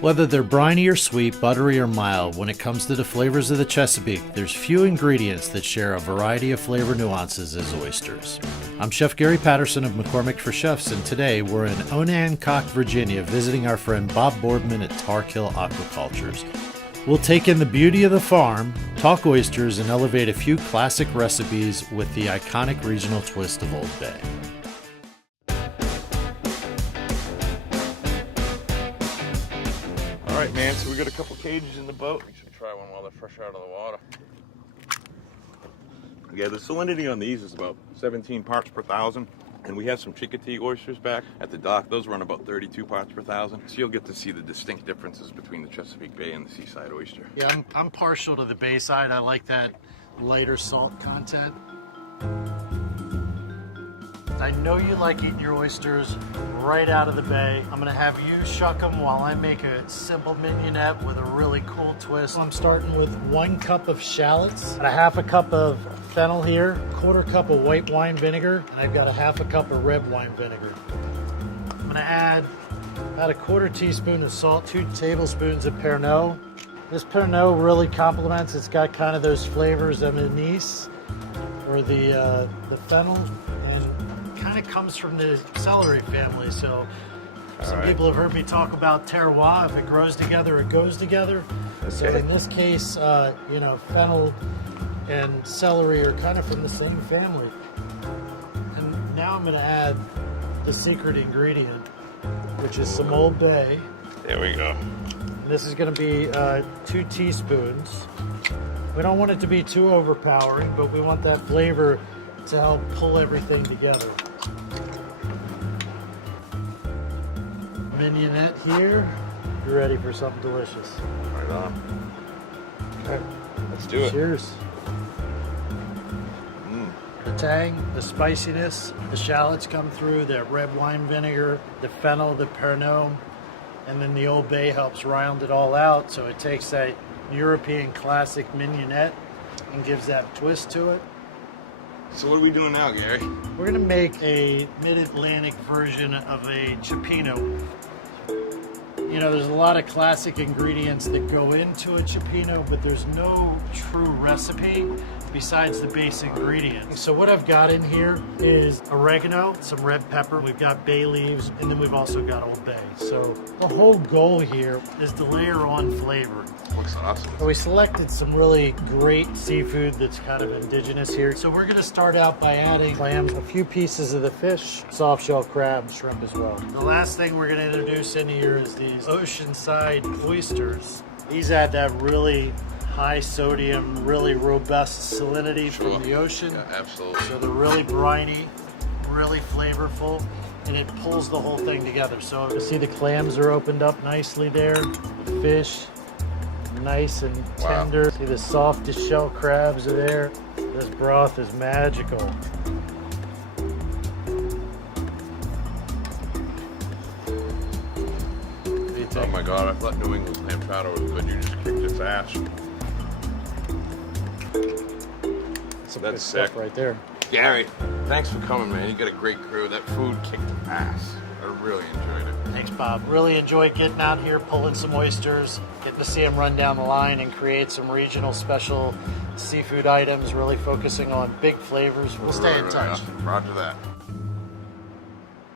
Whether they're briny or sweet, buttery or mild, when it comes to the flavors of the Chesapeake, there's few ingredients that share a variety of flavor nuances as oysters. I'm Chef Gary Patterson of McCormick for Chefs, and today we're in Onancock, Virginia, visiting our friend Bob Boardman at Tarkill Aquaculture. We'll take in the beauty of the farm, talk oysters, and elevate a few classic recipes with the iconic regional twist of Old Bay. All right, man, so we got a couple cages in the boat. We should try one while they're fresh out of the water. Yeah, the salinity on these is about 17 parts per thousand. And we have some Chickatee oysters back at the dock. Those run about 32 parts per thousand. So you'll get to see the distinct differences between the Chesapeake Bay and the seaside oyster. Yeah, I'm partial to the bay side. I like that lighter salt content. I know you like eating your oysters right out of the bay. I'm gonna have you shuck them while I make a simple mignonette with a really cool twist. I'm starting with 1 cup of shallots, and a half a cup of fennel here, 1/4 cup of white wine vinegar, and I've got a half a cup of red wine vinegar. I'm gonna add about a 1/4 teaspoon of salt, 2 tablespoons of Pernod. This Pernod really complements, it's got kind of those flavors of anise or the fennel, and kind of comes from the celery family. So some people have heard me talk about terroir. If it grows together, it goes together. Okay. So in this case, you know, fennel and celery are kind of from the same family. And now I'm going to add the secret ingredient, which is some Old Bay. There we go. And this is going to be 2 teaspoons. We don't want it to be too overpowering, but we want that flavor to help pull everything together. Mignonette here. You're ready for something delicious. Right on. Okay, let's do it. Cheers. The tang, the spiciness, the shallots come through, that red wine vinegar, the fennel, the Pernod, and then the Old Bay helps round it all out. So it takes that European classic mignonette and gives that twist to it. So what are we doing now, Gary? We're gonna make a mid-Atlantic version of a cioppino. You know, there's a lot of classic ingredients that go into a cioppino, but there's no true recipe besides the base ingredient. So what I've got in here is oregano, some red pepper, we've got bay leaves, and then we've also got Old Bay. So the whole goal here is to layer on flavor. Looks awesome. So we selected some really great seafood that's kind of indigenous here. So we're gonna start out by adding clams, a few pieces of the fish, soft shell crab, shrimp as well. The last thing we're gonna introduce in here is these oceanside oysters. These add that really high sodium, really robust salinity from the ocean. Yeah, absolutely. So they're really briny, really flavorful, and it pulls the whole thing together. So you see the clams are opened up nicely there, the fish, nice and tender. Wow. See the softest shell crabs are there. This broth is magical. Oh my God, I thought New England clam chowder was good. You just kicked its ass. Some That's good stuff sick. right there. Gary, thanks for coming, man. You got a great crew. That food kicked ass. I really enjoyed it. Thanks, Bob. Really enjoyed getting out here, pulling some oysters, getting to see them run down the line and create some regional special seafood items, really focusing on big flavors. We'll stay in touch. Roger that.